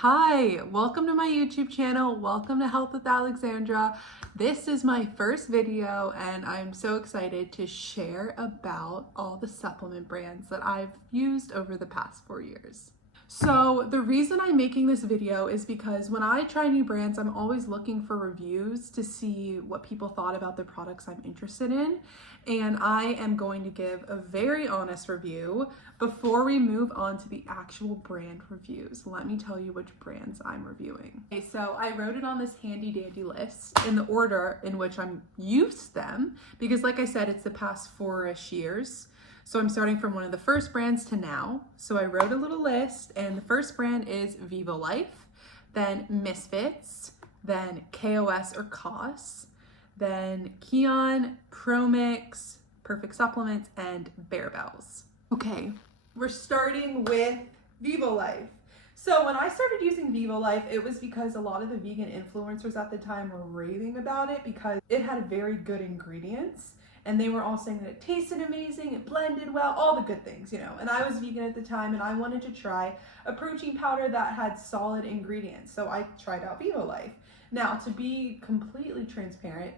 Hi, welcome to my YouTube channel. Welcome to Health with Alexandra. This is my first video and I'm so excited to share about all the supplement brands that I've used over the past 4 years. So the reason I'm making this video is because when I try new brands, I'm always looking for reviews to see what people thought about the products I'm interested in. And I am going to give a very honest review before we move on to the actual brand reviews. Let me tell you which brands I'm reviewing. Okay, so I wrote it on this handy dandy list in the order in which I'm used them, because like I said, it's the past 4-ish years. So I'm starting from one of the first brands to now. So I wrote a little list, and the first brand is Vivo Life, then Misfits, then KOS or KOS, then Kion, Promix, Perfect Supplements, and Barebells. Okay, we're starting with Vivo Life. So when I started using Vivo Life, it was because a lot of the vegan influencers at the time were raving about it because it had very good ingredients. And they were all saying that it tasted amazing, it blended well, all the good things, you know. And I was vegan at the time and I wanted to try a protein powder that had solid ingredients. So I tried out Vivo Life. Now, to be completely transparent,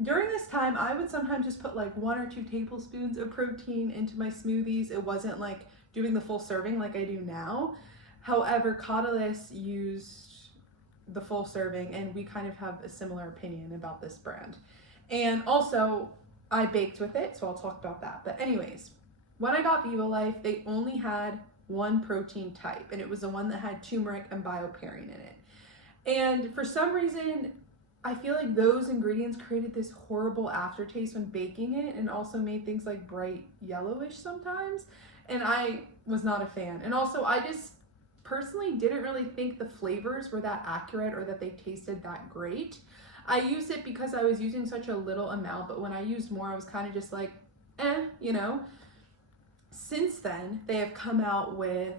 during this time, I would sometimes just put like 1 or 2 tablespoons of protein into my smoothies. It wasn't like doing the full serving like I do now. However, KOS used the full serving and we kind of have a similar opinion about this brand. And also, I baked with it, so I'll talk about that. But anyways, when I got Vivo Life, they only had one protein type, and it was the one that had turmeric and bioperine in it. And for some reason, I feel like those ingredients created this horrible aftertaste when baking it, and also made things like bright yellowish sometimes, and I was not a fan. And also, I just personally didn't really think the flavors were that accurate or that they tasted that great. I used it because I was using such a little amount, but when I used more, I was kind of just like, you know. Since then, they have come out with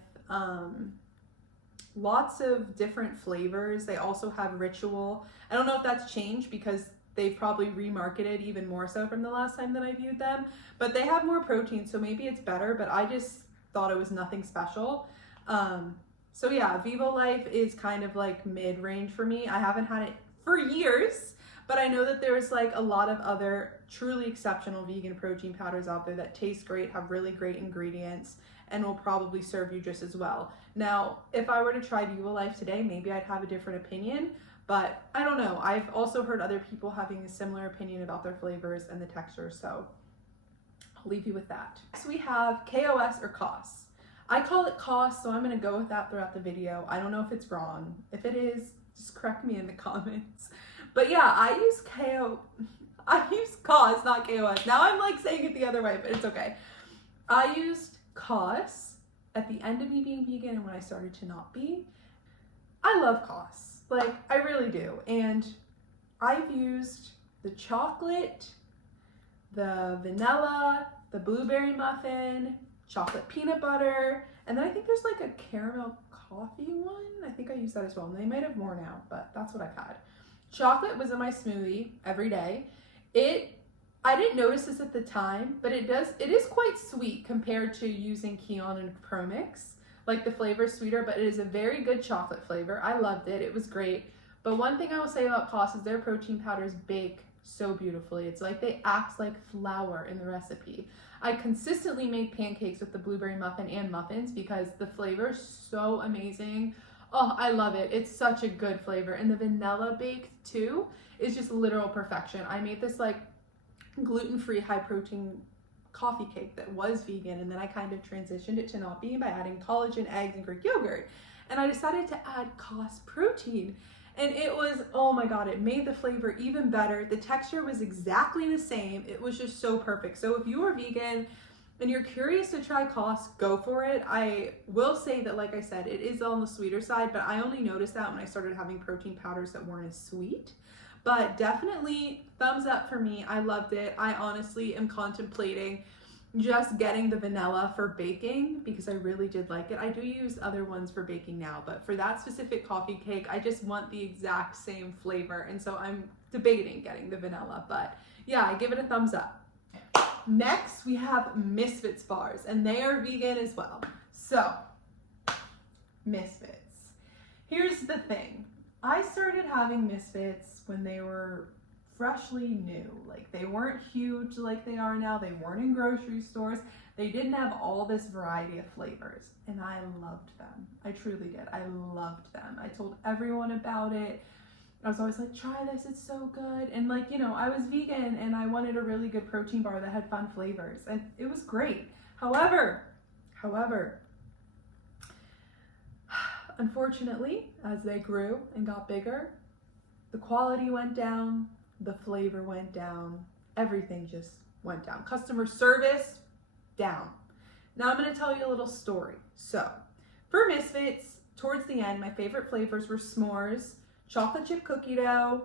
lots of different flavors. They also have Ritual. I don't know if that's changed because they've probably remarketed even more so from the last time that I viewed them, but they have more protein, so maybe it's better, but I just thought it was nothing special. So yeah, Vivo Life is kind of like mid-range for me. I haven't had it for years, but I know that there's like a lot of other truly exceptional vegan protein powders out there that taste great, have really great ingredients, and will probably serve you just as well. Now, if I were to try Vivo Life today, maybe I'd have a different opinion, but I don't know. I've also heard other people having a similar opinion about their flavors and the texture, so I'll leave you with that. Next we have KOS or KOS. I call it KOS, so I'm gonna go with that throughout the video. I don't know if it's wrong. If it is, just correct me in the comments. But yeah, I use KOS, not KOS. Now I'm like saying it the other way, but it's okay. I used KOS at the end of me being vegan and when I started to not be. I love KOS, like I really do. And I've used the chocolate, the vanilla, the blueberry muffin, chocolate peanut butter, and then I think there's like a caramel coffee one. I think I use that as well. And they might have more now, but that's what I've had. Chocolate was in my smoothie every day. I didn't notice this at the time, but it is quite sweet compared to using Kion and Promix. Like the flavor is sweeter, but it is a very good chocolate flavor. I loved it. It was great. But one thing I will say about KOS is their protein powders bake so beautifully. It's like they act like flour in the recipe. I consistently made pancakes with the blueberry muffin and muffins because the flavor is so amazing. Oh, I love it. It's such a good flavor. And the vanilla baked too is just literal perfection. I made this like gluten-free high protein coffee cake that was vegan, and then I kind of transitioned it to not being by adding collagen, eggs, and Greek yogurt. And I decided to add KOS protein. And it was, oh my God, it made the flavor even better. The texture was exactly the same. It was just so perfect. So if you are vegan and you're curious to try KOS, go for it. I will say that, like I said, it is on the sweeter side, but I only noticed that when I started having protein powders that weren't as sweet. But definitely thumbs up for me. I loved it. I honestly am contemplating just getting the vanilla for baking because I really did like it. I do use other ones for baking now, but for that specific coffee cake, I just want the exact same flavor. And so I'm debating getting the vanilla, but yeah, I give it a thumbs up. Next, we have Misfits Bars, and they are vegan as well. So, Misfits. Here's the thing. I started having Misfits when they were freshly new. Like, they weren't huge like they are now. They weren't in grocery stores. They didn't have all this variety of flavors, and I loved them. I truly did. I loved them. I told everyone about it. I was always like, try this, it's so good. And like, you know, I was vegan and I wanted a really good protein bar that had fun flavors, and it was great. However, unfortunately, as they grew and got bigger, the quality went down, the flavor went down, everything just went down. Customer service, down. Now I'm gonna tell you a little story. So, for Misfits, towards the end, my favorite flavors were s'mores, chocolate chip cookie dough,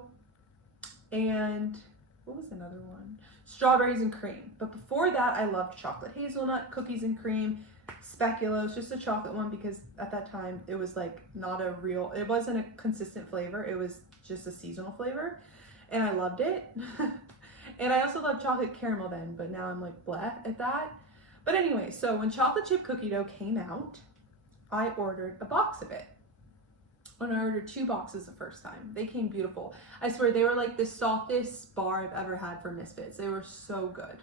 and what was another one? Strawberries and cream. But before that, I loved chocolate hazelnut, cookies and cream, speculoos, just a chocolate one, because at that time it was like not a real, it wasn't a consistent flavor, it was just a seasonal flavor, and I loved it. And I also loved chocolate caramel then, but now I'm like bleh at that. But anyway, so when chocolate chip cookie dough came out, I ordered a box of it. And I ordered 2 boxes the first time. They came beautiful. I swear, they were like the softest bar I've ever had from Misfits. They were so good.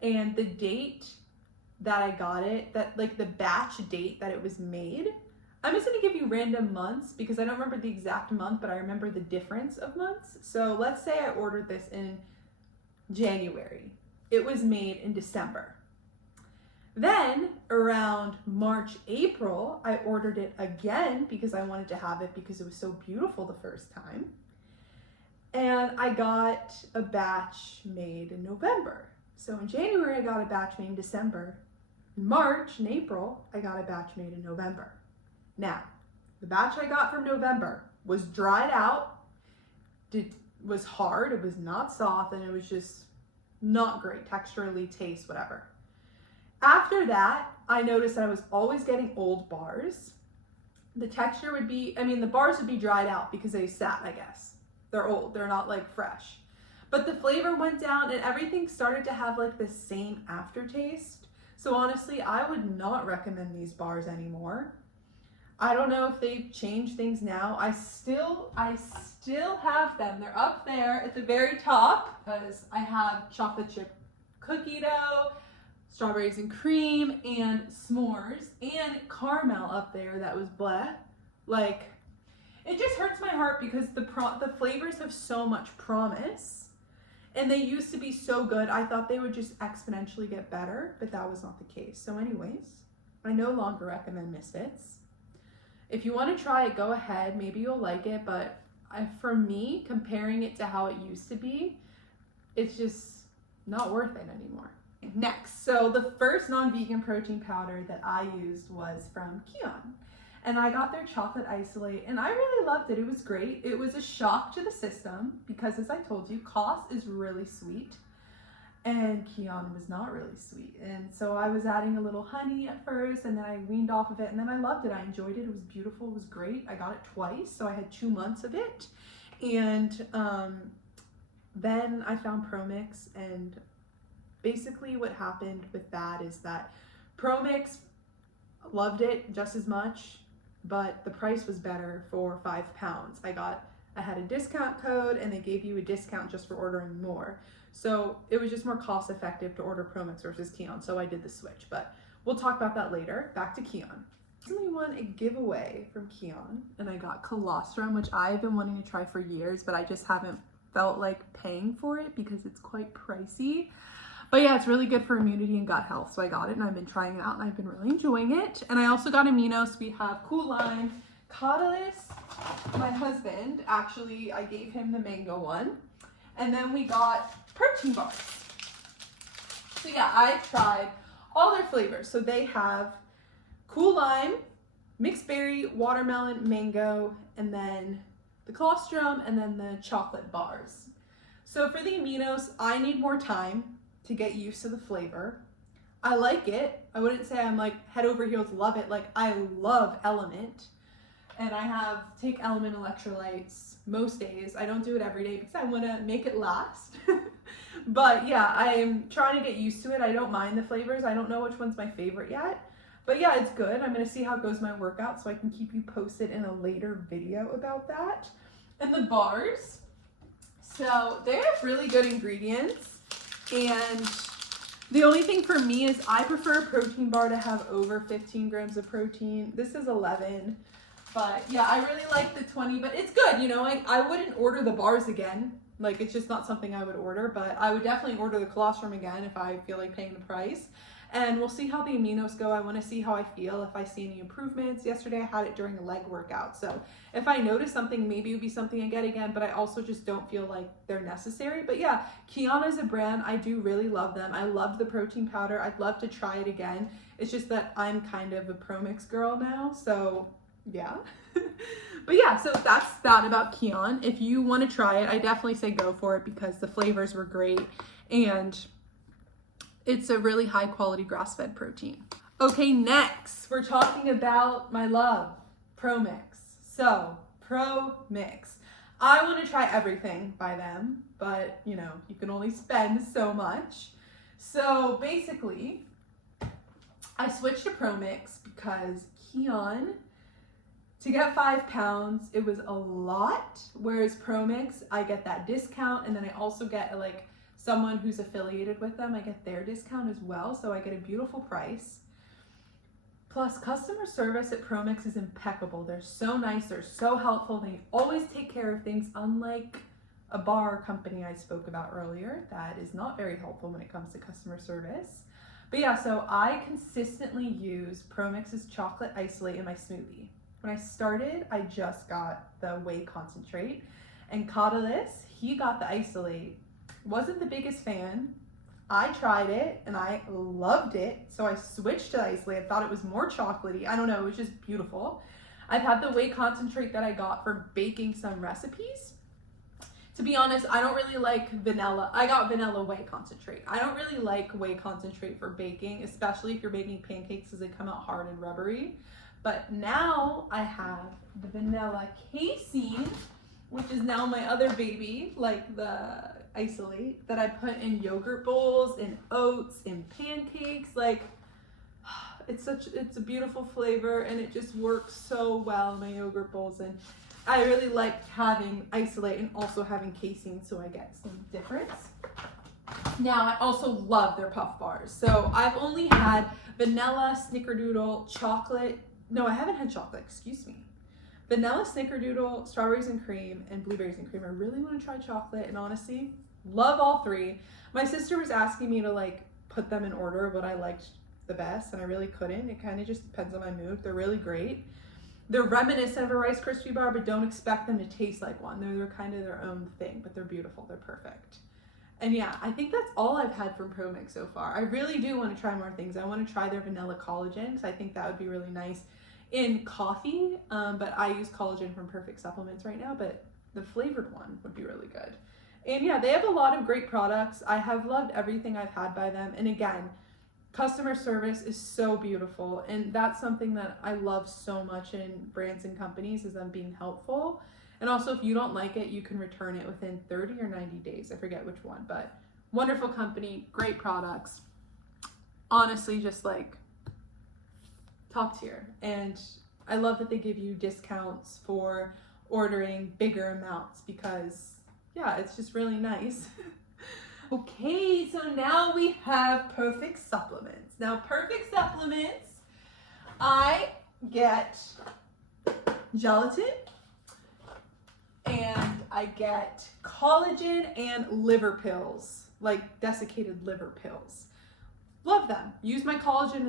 And the date that I got it, that like the batch date that it was made, I'm just gonna give you random months because I don't remember the exact month, but I remember the difference of months. So let's say I ordered this in January. It was made in December. Then around March, April, I ordered it again because I wanted to have it because it was so beautiful the first time. And I got a batch made in November. So in January, I got a batch made in December. In March and April, I got a batch made in November. Now, the batch I got from November was dried out. It was hard, it was not soft, and it was just not great texturally, taste, whatever. After that, I noticed that I was always getting old bars. The texture would be, I mean, the bars would be dried out because they sat, I guess. They're old, they're not like fresh. But the flavor went down and everything started to have like the same aftertaste. So honestly, I would not recommend these bars anymore. I don't know if they've changed things now. I still have them. They're up there at the very top because I have chocolate chip cookie dough, strawberries and cream, and s'mores, and caramel up there that was bleh. Like, it just hurts my heart because the flavors have so much promise, and they used to be so good. I thought they would just exponentially get better, but that was not the case. So anyways, I no longer recommend Misfits. If you want to try it, go ahead. Maybe you'll like it, but for me, comparing it to how it used to be, it's just not worth it anymore. Next, so the first non-vegan protein powder that I used was from Kion, and I got their chocolate isolate, and I really loved it. It was great. It was a shock to the system because, as I told you, KOS is really sweet and Kion was not really sweet, and so I was adding a little honey at first, and then I weaned off of it, and then I loved it. I enjoyed it. It was beautiful. It was great. I got it twice, so I had 2 months of it, and then I found Promix, and basically what happened with that is that Promix, loved it just as much, but the price was better for £5. I had a discount code and they gave you a discount just for ordering more. So it was just more cost effective to order Promix versus Kion, so I did the switch, but we'll talk about that later. Back to Kion. I recently won a giveaway from Kion and I got colostrum, which I've been wanting to try for years, but I just haven't felt like paying for it because it's quite pricey. But yeah, it's really good for immunity and gut health. So I got it and I've been trying it out and I've been really enjoying it. And I also got amino. So we have collagen, catalyst. My husband, actually, I gave him the mango one. And then we got protein bars. So yeah, I tried all their flavors. So they have cool lime, mixed berry, watermelon, mango, and then the colostrum, and then the chocolate bars. So for the aminos, I need more time to get used to the flavor. I like it. I wouldn't say I'm like head over heels love it. Like, I love Element, and I take Element electrolytes most days. I don't do it every day because I want to make it last. But yeah, I'm trying to get used to it. I don't mind the flavors. I don't know which one's my favorite yet. But yeah, it's good. I'm gonna see how it goes my workout so I can keep you posted in a later video about that. And the bars, so they have really good ingredients, and the only thing for me is I prefer a protein bar to have over 15 grams of protein. This is 11, but yeah, I really like the 20, but it's good. You know, I wouldn't order the bars again. Like, it's just not something I would order, but I would definitely order the colostrum again if I feel like paying the price. And we'll see how the aminos go. I want to see how I feel, if I see any improvements. Yesterday I had it during a leg workout, so if I notice something, maybe it would be something I get again, but I also just don't feel like they're necessary. But yeah, Kion is a brand. I do really love them. I love the protein powder. I'd love to try it again. It's just that I'm kind of a Promix girl now, so yeah. But yeah, so that's that about Kion. If you want to try it, I definitely say go for it because the flavors were great, and it's a really high quality grass-fed protein. Okay, next we're talking about my love, Promix. So Promix, I want to try everything by them, but you know, you can only spend so much. So basically I switched to Promix because Kion, to get 5 pounds, it was a lot, whereas Promix, I get that discount, and then I also get like someone who's affiliated with them, I get their discount as well, so I get a beautiful price. Plus, customer service at Promix is impeccable. They're so nice, they're so helpful, they always take care of things, unlike a bar company I spoke about earlier that is not very helpful when it comes to customer service. But yeah, so I consistently use Promix's chocolate isolate in my smoothie. When I started, I just got the whey concentrate, and Catalyst, he got the isolate. Wasn't the biggest fan. I tried it and I loved it, so I switched to isolate. I thought it was more chocolatey. I don't know, it was just beautiful. I've had the whey concentrate that I got for baking some recipes. To be honest, I don't really like vanilla. I got vanilla whey concentrate. I don't really like whey concentrate for baking, especially if you're making pancakes because they come out hard and rubbery. But now I have the vanilla casein, which is now my other baby, like the isolate, that I put in yogurt bowls, in oats, in pancakes. Like, it's a beautiful flavor, and it just works so well in my yogurt bowls. And I really like having isolate and also having casein, so I get some difference. Now, I also love their puff bars. So I've only had vanilla, snickerdoodle, chocolate. No, I haven't had chocolate, excuse me. Vanilla, snickerdoodle, strawberries and cream, and blueberries and cream. I really want to try chocolate, and honestly, love all three. My sister was asking me to like put them in order of what I liked the best, and I really couldn't. It kind of just depends on my mood. They're really great. They're reminiscent of a Rice Krispie bar, but don't expect them to taste like one. They're kind of their own thing, but they're beautiful. They're perfect. And yeah, I think that's all I've had from Promix so far. I really do want to try more things. I want to try their vanilla collagen because I think that would be really nice in coffee, but I use collagen from Perfect Supplements right now, but the flavored one would be really good. And yeah, they have a lot of great products. I have loved everything I've had by them. And again, customer service is so beautiful, and that's something that I love so much in brands and companies, is them being helpful. And also, if you don't like it, you can return it within 30 or 90 days. I forget which one, but wonderful company, great products. Honestly, just like top tier. And I love that they give you discounts for ordering bigger amounts because yeah, it's just really nice. Okay, so now we have Perfect Supplements. Now, Perfect Supplements, I get gelatin, and I get collagen and liver pills, like desiccated liver pills. Love them. Use collagen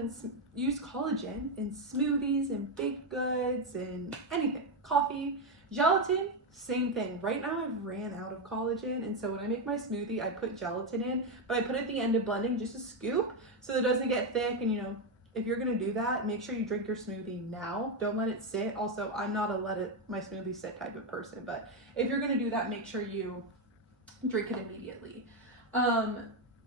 in smoothies and baked goods and anything. Coffee, gelatin, same thing. Right now I've ran out of collagen, and so when I make my smoothie, I put gelatin in, but I put it at the end of blending, just a scoop, so that it doesn't get thick. And you know, if you're gonna do that, make sure you drink your smoothie now. Don't let it sit. Also, I'm not a my smoothie sit type of person, but if you're gonna do that, make sure you drink it immediately.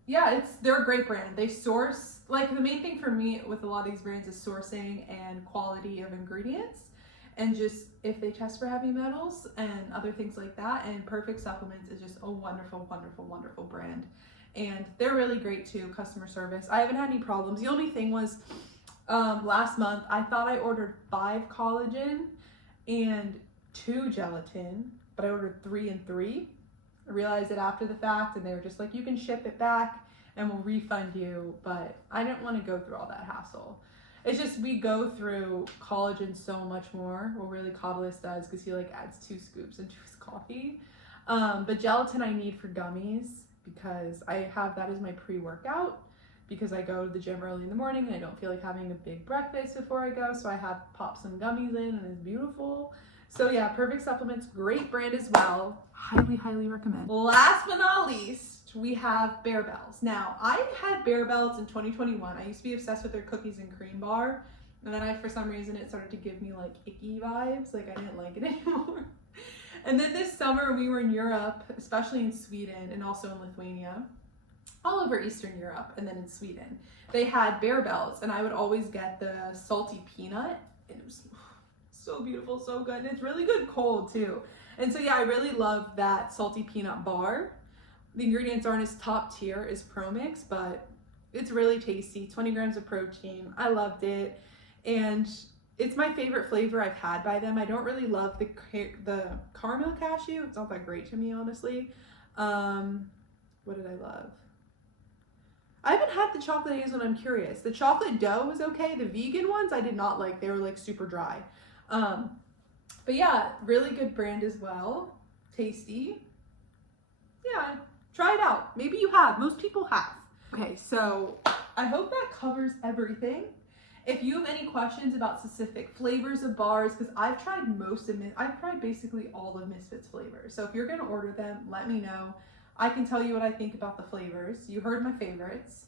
Yeah, they're a great brand. They source, like, the main thing for me with a lot of these brands is sourcing and quality of ingredients, and just if they test for heavy metals and other things like that. And Perfect Supplements is just a wonderful, wonderful, wonderful brand. And they're really great too, customer service. I haven't had any problems. The only thing was last month. I thought I ordered 5 collagen and 2 gelatin, but I ordered 3 and 3. I realized it after the fact, and they were just like, you can ship it back and we'll refund you, but I didn't want to go through all that hassle. It's just we go through collagen so much more, well, really Caudalis does, because he like adds 2 scoops into his coffee. But gelatin I need for gummies, because I have that as my pre-workout, because I go to the gym early in the morning and I don't feel like having a big breakfast before I go, so I have popped some gummies in and it's beautiful. So yeah, Perfect Supplements, great brand as well. Highly, highly recommend. Last but not least, we have Barebells. Now, I had Barebells in 2021. I used to be obsessed with their cookies and cream bar, and then for some reason, it started to give me like icky vibes, like I didn't like it anymore. And then this summer, we were in Europe, especially in Sweden and also in Lithuania, all over Eastern Europe, and then in Sweden. They had Barebells, and I would always get the salty peanut. It was so beautiful, so good, and it's really good cold too. And so yeah, I really love that salty peanut bar. The ingredients aren't as top tier as Promix, but it's really tasty. 20 grams of protein. I loved it, and it's my favorite flavor I've had by them. I don't really love the caramel cashew. It's not that great to me, honestly. What did I love? I haven't had the chocolate hazelnut. I'm curious. The chocolate dough was okay. The vegan ones I did not like. They were like super dry. But yeah, really good brand as well. Tasty. Yeah, try it out. Maybe you have. Most people have. Okay, so I hope that covers everything. If you have any questions about specific flavors of bars, because I've tried I've tried basically all of Misfits flavors. So if you're gonna order them, let me know. I can tell you what I think about the flavors. You heard my favorites.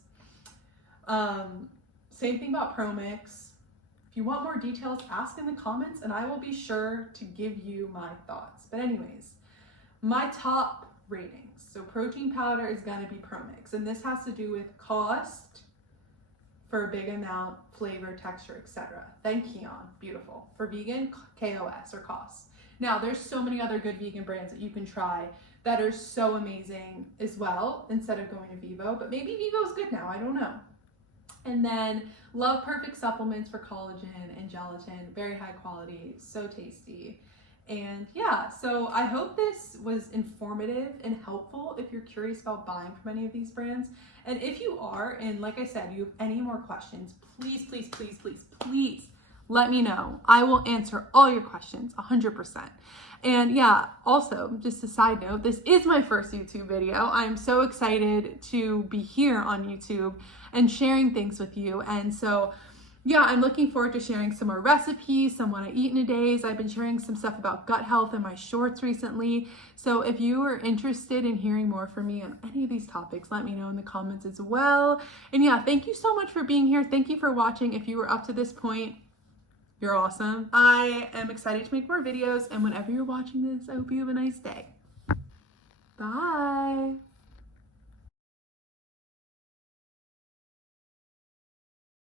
Same thing about Promix. If you want more details, ask in the comments and I will be sure to give you my thoughts. But anyways, my top ratings. So protein powder is gonna be Promix, and this has to do with cost for a big amount, flavor, texture, etc. Then Kion, beautiful. For vegan, KOS or KOS. Now, there's so many other good vegan brands that you can try that are so amazing as well, instead of going to Vivo, but maybe Vivo's good now, I don't know. And then love Perfect Supplements for collagen and gelatin, very high quality, so tasty. And yeah, so I hope this was informative and helpful if you're curious about buying from any of these brands. And if you are, and like I said, you have any more questions, please, please, please, please, please let me know. I will answer all your questions 100%. And yeah, also just a side note, this is my first YouTube video. I'm so excited to be here on YouTube and sharing things with you. And so yeah, I'm looking forward to sharing some more recipes, some what I eat in a days. I've been sharing some stuff about gut health in my shorts recently. So if you are interested in hearing more from me on any of these topics, let me know in the comments as well. And yeah, thank you so much for being here. Thank you for watching. If you were up to this point, you're awesome. I am excited to make more videos, and whenever you're watching this, I hope you have a nice day.